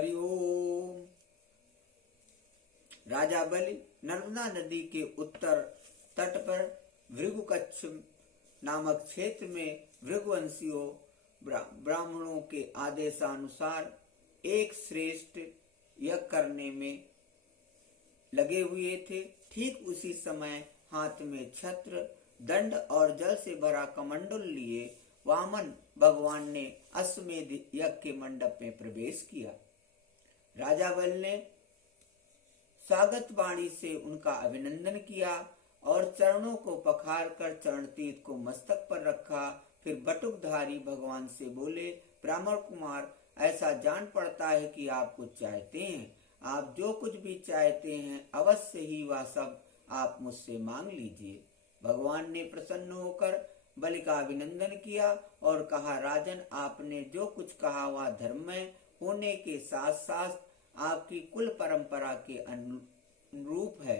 हरि ओम। राजा बलि नर्मदा नदी के उत्तर तट पर भृगुकच्छ नामक क्षेत्र में भृगुवंशियों ब्राह्मणों के आदेशानुसार एक श्रेष्ठ यज्ञ करने में लगे हुए थे। ठीक उसी समय हाथ में छत्र, दंड और जल से भरा कमंडल लिए वामन भगवान ने अश्वमेध यज्ञ के मंडप में प्रवेश किया। राजा बल ने स्वागत वाणी से उनका अभिनंदन किया और चरणों को पखार कर चरण तीर्थ को मस्तक पर रखा। फिर बटुकधारी भगवान से बोले, ब्राह्मण कुमार, ऐसा जान पड़ता है कि आप कुछ चाहते हैं। आप जो कुछ भी चाहते हैं अवश्य ही वह सब आप मुझसे मांग लीजिए। भगवान ने प्रसन्न होकर बलि का अभिनंदन किया और कहा, राजन, आपने जो कुछ कहा वह धर्ममय होने के साथ साथ आपकी कुल परंपरा के अनुरूप है।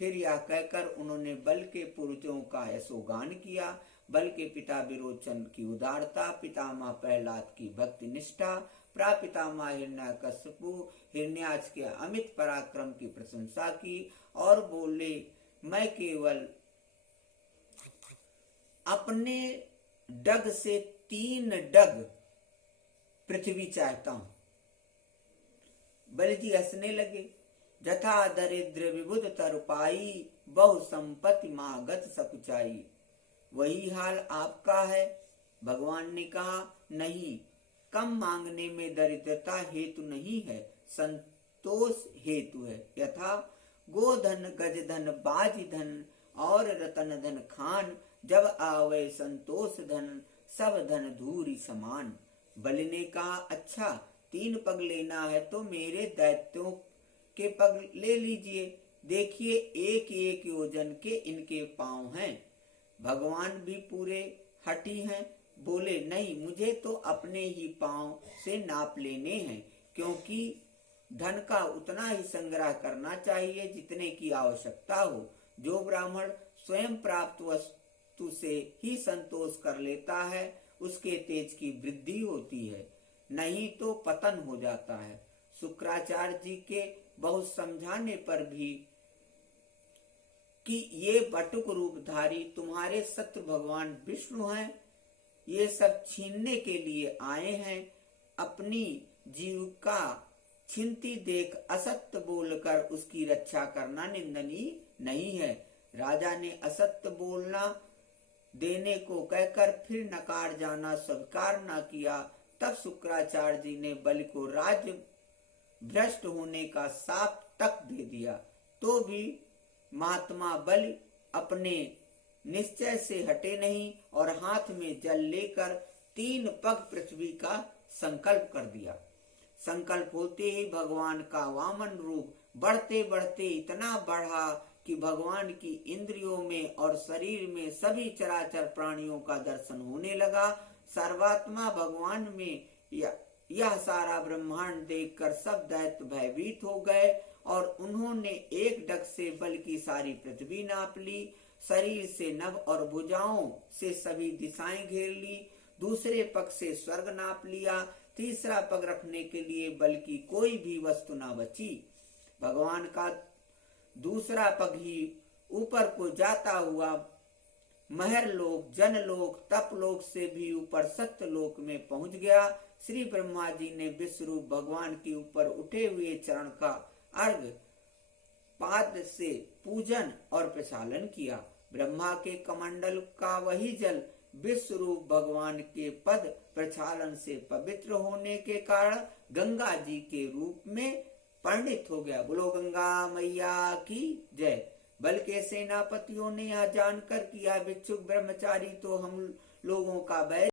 फिर यह कहकर उन्होंने बल के पूर्वजों का यशोगान किया। बल के पिता विरोचन की उदारता, पितामह प्रहलाद की भक्ति निष्ठा, प्रापितामह हिरण्यकशिपु हिरण्याक्ष के अमित पराक्रम की प्रशंसा की और बोले, मैं केवल अपने डग से 3 डग पृथ्वी चाहता हूं। बलि जी हंसने लगे। जथा दरिद्र विबुध तरुपाई, बहु संपत्ति मागत सकुचाई। वही हाल आपका है। भगवान ने कहा, नहीं, कम मांगने में दरिद्रता हेतु नहीं है, संतोष हेतु है। यथा गोधन, गजधन, बाजी धन और रतन धन खान, जब आवे संतोष धन, सब धन धूरी समान। बलि ने कहा, अच्छा, 3 पग लेना है तो मेरे दैत्यों के पग ले लीजिए। देखिए, 1-1 योजन के इनके पांव हैं। भगवान भी पूरे हठी हैं। बोले, नहीं, मुझे तो अपने ही पांव से नाप लेने हैं, क्योंकि धन का उतना ही संग्रह करना चाहिए जितने की आवश्यकता हो। जो ब्राह्मण स्वयं प्राप्त वस्तु से ही संतोष कर लेता है उसके तेज की वृद्धि होती है, नहीं तो पतन हो जाता है। शुक्राचार्य जी के बहुत समझाने पर भी कि ये बटुक रूपधारी तुम्हारे शत्रु भगवान विष्णु हैं, ये सब छीनने के लिए आए हैं। अपनी जीविका छीनती देख असत्य बोलकर उसकी रक्षा करना निंदनीय नहीं है। राजा ने असत्य बोलना देने को कहकर फिर नकार जाना स्वीकार न किया। तब शुक्राचार्य जी ने बलि को राज्य भ्रष्ट होने का शाप तक दे दिया। तो भी महात्मा बलि अपने निश्चय से हटे नहीं और हाथ में जल लेकर 3 पग पृथ्वी का संकल्प कर दिया। संकल्प होते ही भगवान का वामन रूप बढ़ते बढ़ते इतना बढ़ा कि भगवान की इंद्रियों में और शरीर में सभी चराचर प्राणियों का दर्शन होने लगा। सर्वात्मा भगवान में यह सारा ब्रह्मांड देखकर सब दैत्य भयभीत हो गए और उन्होंने एक डग से बल की सारी पृथ्वी नाप ली। शरीर से नभ और भुजाओं से सभी दिशाएं घेर ली। दूसरे पग से स्वर्ग नाप लिया। तीसरा पग रखने के लिए बल की कोई भी वस्तु ना बची। भगवान का दूसरा पग ही ऊपर को जाता हुआ महरलोक, जनलोक, तपलोक से भी ऊपर सत्यलोक में पहुंच गया। श्री ब्रह्मा जी ने विश्वरूप भगवान के ऊपर उठे हुए चरण का अर्घ पाद से पूजन और प्रक्षालन किया। ब्रह्मा के कमंडल का वही जल विश्वरूप भगवान के पद प्रक्षालन से पवित्र होने के कारण गंगा जी के रूप में परिणित हो गया। बोलो गंगा मैया की जय। बल के सेनापतियों ने यह जानकर कि यह भिक्षुक ब्रह्मचारी तो हम लोगों का बैरी